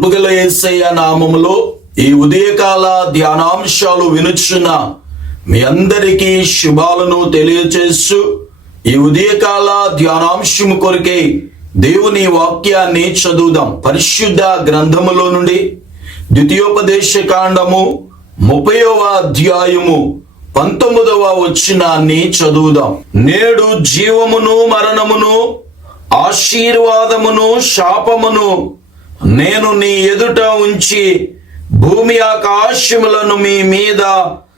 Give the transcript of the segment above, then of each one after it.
కృపగల యేసయ్య నామములో ఈ ఉదయకాల ధ్యానాంశాలు వినుచున్న మీ అందరికీ శుభాలను తెలియచేస్తూ ఈ ఉదయకాల ధ్యానాంశము కొరకే దేవుని వాక్యాన్ని చదువుదాం. పరిశుద్ధ గ్రంథములో నుండి ద్వితీయోపదేశ కాండము ముప్పైవ అధ్యాయము పంతొమ్మిదవ వచ్చినాన్ని చదువుదాం. నేడు జీవమును మరణమును ఆశీర్వాదమును శాపమును నేను నీ ఎదుట ఉంచి భూమి ఆకాశములను మీ మీద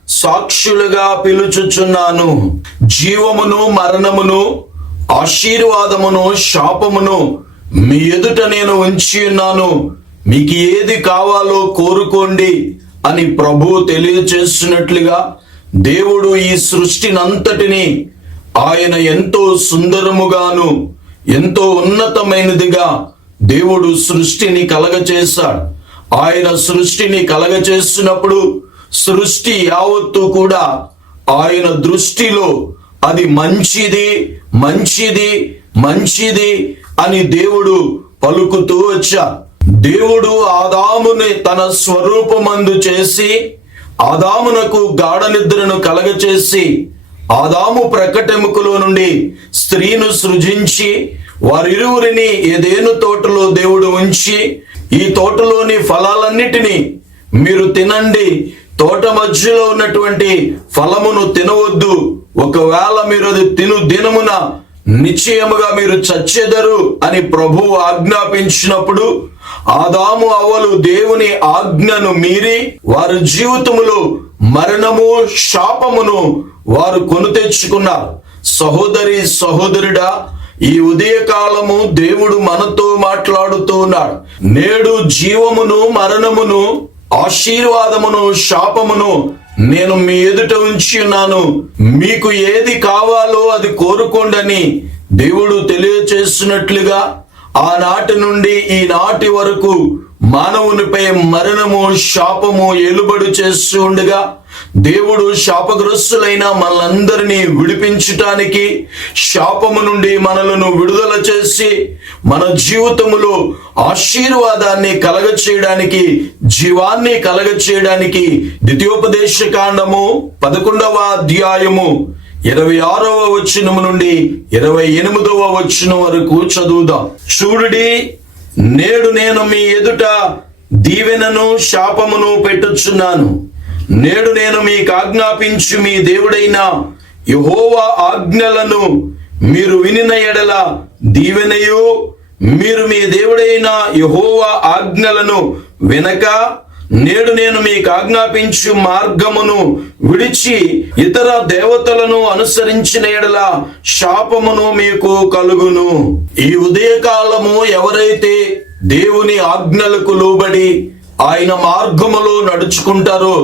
సాక్షులుగా పిలుచుచున్నాను. జీవమును మరణమును ఆశీర్వాదమును శాపమును మీ ఎదుట నేను ఉంచి ఉన్నాను. మీకు ఏది కావాలో కోరుకోండి అని ప్రభు తెలియచేస్తున్నట్లుగా దేవుడు ఈ సృష్టినంతటిని ఆయన ఎంతో సుందరముగాను ఎంతో ఉన్నతమైనదిగా దేవుడు సృష్టిని కలగచేశాడు. ఆయన సృష్టిని కలగచేసినప్పుడు సృష్టి యావత్తు కూడా ఆయన దృష్టిలో అది మంచిది మంచిది మంచిది అని దేవుడు పలుకుతూ వచ్చా దేవుడు ఆదాముని తన స్వరూపమందు చేసి ఆదామునకు గాఢ నిద్రను కలగచేసి ఆదాము ప్రకటెముకలో నుండి స్త్రీను సృజించి వారిరువురిని ఏదేను తోటలో దేవుడు ఉంచి ఈ తోటలోని ఫలాలన్నిటినీ మీరు తినండి. తోట మధ్యలో ఉన్నటువంటి ఫలమును తినవద్దు. ఒకవేళ మీరు అది తిను దినమున నిశ్చయముగా మీరు చచ్చెదరు అని ప్రభువు ఆజ్ఞాపించినప్పుడు ఆదాము అవలు దేవుని ఆజ్ఞను మీరి వారి జీవితములో మరణము శాపమును వారు కొను తెచ్చుకున్నారు. సహోదరి సహోదరుడా ఈ ఉదయకాలము దేవుడు మనతో మాట్లాడుతూ ఉన్నాడు. నేడు జీవమును మరణమును ఆశీర్వాదమును శాపమును నేను మీ ఎదుట ఉంచి ఉన్నాను. మీకు ఏది కావాలో అది కోరుకోండని దేవుడు తెలియచేస్తున్నట్లుగా ఆనాటి నుండి ఈనాటి వరకు మానవునిపై మరణము శాపము ఎలుబడు చేస్తుండగా దేవుడు శాపగ్రస్తులైన మనలందరినీ విడిపించటానికి శాపము నుండి మనలను విడుదల చేసి మన జీవితములో ఆశీర్వాదాన్ని కలగ చేయడానికి జీవాన్ని కలగ చేయడానికి ద్వితీయోపదేశ కాండము పదకొండవ అధ్యాయము ఇరవై ఆరవ వచనము నుండి ఇరవై ఎనిమిదవ వచనం వరకు చదువుదాం. చూడుడి నేడు నేను మీ ఎదుట దీవెనను శాపమును పెట్టుచున్నాను. నేడు నేను మీకు ఆజ్ఞాపించు మీ దేవుడైన యహోవా ఆజ్ఞలను మీరు వినిన ఎడల దీవెనయు. మీరు మీ దేవుడైన యహోవా ఆజ్ఞలను వినక నేడు నేను మీకు ఆజ్ఞాపించు మార్గమును విడిచి ఇతర దేవతలను అనుసరించిన ఎడల శాపమును మీకు కలుగును. ఈ ఉదయకాలము ఎవరైతే దేవుని ఆజ్ఞలకు లోబడి ఆయన మార్గములో నడుచుకుంటారో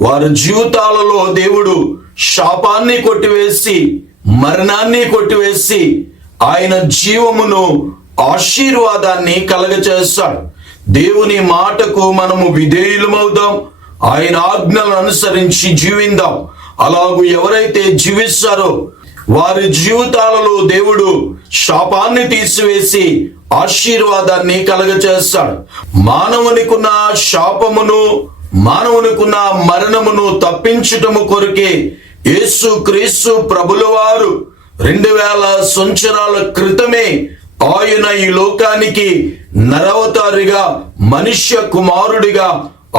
వారి జీవితాలలో దేవుడు శాపాన్ని కొట్టివేసి మరణాన్ని కొట్టివేసి ఆయన జీవమును ఆశీర్వాదాన్ని కలగచేస్తాడు. దేవుని మాటకు మనము విధేయులమవుదాం. ఆయన ఆజ్ఞలను అనుసరించి జీవిందాం. అలాగూ ఎవరైతే జీవిస్తారో వారి జీవితాలలో దేవుడు శాపాన్ని తీసివేసి ఆశీర్వాదాన్ని కలగచేస్తాడు. మానవునికున్న శాపమును మానవునికున్న మరణమును తప్పించటము కొరకే యేసు క్రీస్తు ప్రభుల వారు రెండు వేల సంవత్సరాల క్రితమే ఆయన ఈ లోకానికి నరవతారిగా మనుష్య కుమారుడిగా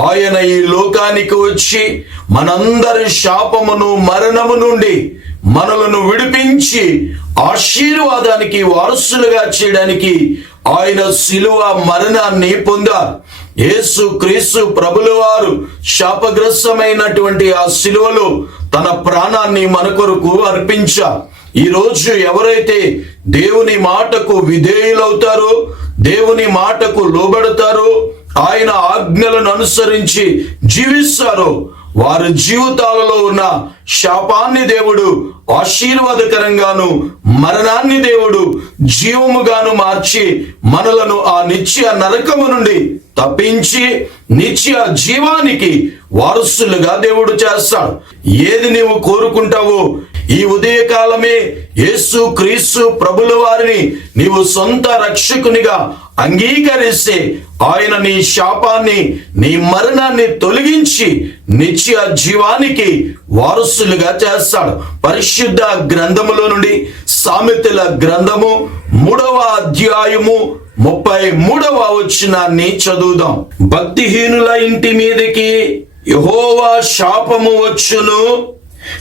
ఆయన ఈ లోకానికి వచ్చి మనందరి శాపమును మరణము నుండి మనలను విడిపించి ఆశీర్వాదానికి వారసులుగా చేయడానికి ఆయన శిలువ మరణాన్ని పొందారు. యేసు క్రీస్తు ప్రభుల వారు శాపగ్రస్తమైనటువంటి ఆ శిలువలో తన ప్రాణాన్ని మన కొరకు అర్పించారు ఈ రోజు ఎవరైతే దేవుని మాటకు విధేయులవుతారో దేవుని మాటకు లోబడతారో ఆయన ఆజ్ఞలను అనుసరించి జీవిస్తారో వారి జీవితాలలో ఉన్న శాపాన్ని దేవుడు ఆశీర్వాదకరంగాను మరణాన్ని దేవుడు జీవముగాను మార్చి మనలను ఆ నిత్య నరకము నుండి తప్పించి నిత్య జీవానికి వారసులుగా దేవుడు చేస్తాడు. ఏది నీవు కోరుకుంటావో ఈ ఉదయకాలమే యేసు క్రీస్తు ప్రభుల వారిని నీవు సొంత రక్షకునిగా అంగీకరిస్తే ఆయన నీ శాపాన్ని నీ మరణాన్ని తొలగించి నిత్య జీవానికి వారసులుగా చేస్తాడు. పరిశుద్ధ గ్రంథములో నుండి సామెతల గ్రంథము మూడవ అధ్యాయము ముప్పై మూడవ వచనాన్ని చదువుదాం. భక్తిహీనుల ఇంటి మీదకి యహోవా శాపము వచ్చును.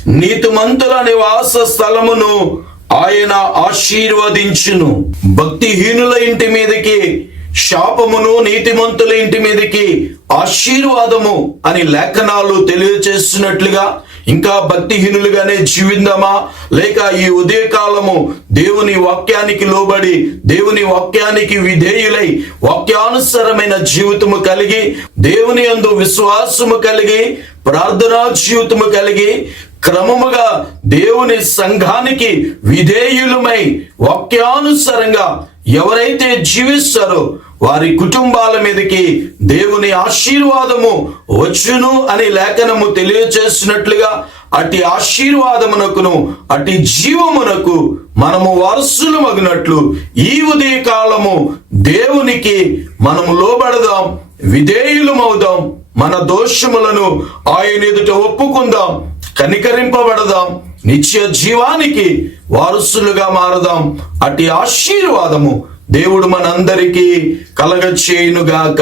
నీతిమంతుల నివాస స్థలమును ఆయన ఆశీర్వదించును. భక్తిహీనుల ఇంటి మీదకి శాపమును నీతిమంతుల ఇంటి మీదకి ఆశీర్వాదము అని లేఖనాలు తెలియచేస్తున్నట్లుగా ఇంకా భక్తిహీనులుగానే జీవిందామా? లేక ఈ ఉదయకాలము దేవుని వాక్యానికి లోబడి దేవుని వాక్యానికి విధేయులై వాక్యానుసరమైన జీవితము కలిగి దేవుని యందు విశ్వాసము కలిగి ప్రార్థనా జీవితము కలిగి క్రమముగా దేవుని సంఘానికి విధేయులమై వాక్యానుసారంగా ఎవరైతే జీవిస్తారో వారి కుటుంబాల మీదకి దేవుని ఆశీర్వాదము వచ్చును అని లేఖనము తెలియచేస్తున్నట్లుగా అట్టి ఆశీర్వాదమునకును అట్టి జీవమునకు మనము వారసులు మగినట్లు ఈ ఉదయ కాలము దేవునికి మనము లోబడదాం విధేయులమవుదాం మన దోషములను ఆయన ఎదుట ఒప్పుకుందాం కనికరింపబడదాం. నిత్య జీవానికి వారసులుగా మారదాం. అటు ఆశీర్వాదము దేవుడు మనందరికీ కలగచేయునుగాక.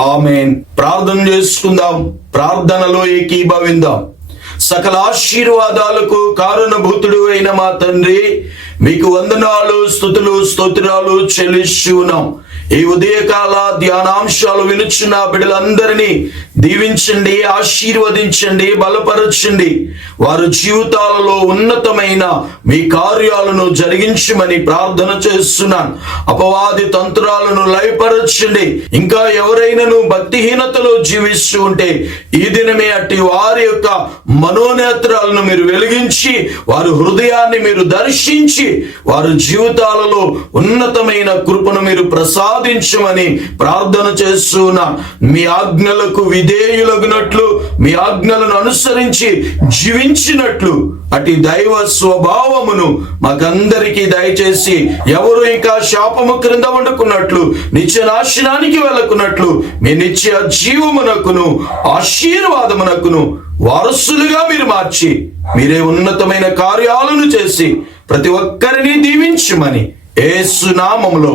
ఆమెన్. ప్రార్థన చేసుకుందాం. ప్రార్థనలో ఏకీభవిందాం. సకల ఆశీర్వాదాలకు కారణభూతుడు అయిన మా తండ్రి మీకు వందనాలు స్థుతులు స్తోత్రాలు చెల్లిస్తున్నాం ఈ ఉదయకాల ధ్యానాంశాలు వినుచున్న బిడ్డలందరినీ దీవించండి ఆశీర్వదించండి బలపరచండి. వారి జీవితాలలో ఉన్నతమైన మీ కార్యాలను జరిగించమని ప్రార్థన చేస్తున్నాను. అపవాది తంత్రాలను లయపరచండి. ఇంకా ఎవరైనాను భక్తిహీనతలో జీవిస్తూ ఉంటే ఈ దినమే అట్టి వారి యొక్క మనోనేత్రాలను మీరు వెలిగించి వారి హృదయాన్ని మీరు దర్శించి వారి జీవితాలలో ఉన్నతమైన కృపను మీరు ప్రసాదించమని ప్రార్థన చేస్తున్నా మీ ఆజ్ఞలకు విధేయులగినట్లు మీ ఆజ్ఞలను అనుసరించి జీవించినట్లు అటు దైవ స్వభావమును మాకందరికీ దయచేసి ఎవరు ఇంకా శాపము క్రింద వండుకున్నట్లు నిత్య నాశనానికి వెళ్ళకున్నట్లు మీ నిత్య జీవమునకును ఆశీర్వాదమునకును వారసులుగా మీరు మార్చి మీరే ఉన్నతమైన కార్యాలను చేసి ప్రతి ఒక్కరిని దీవించమని ఏసునామములో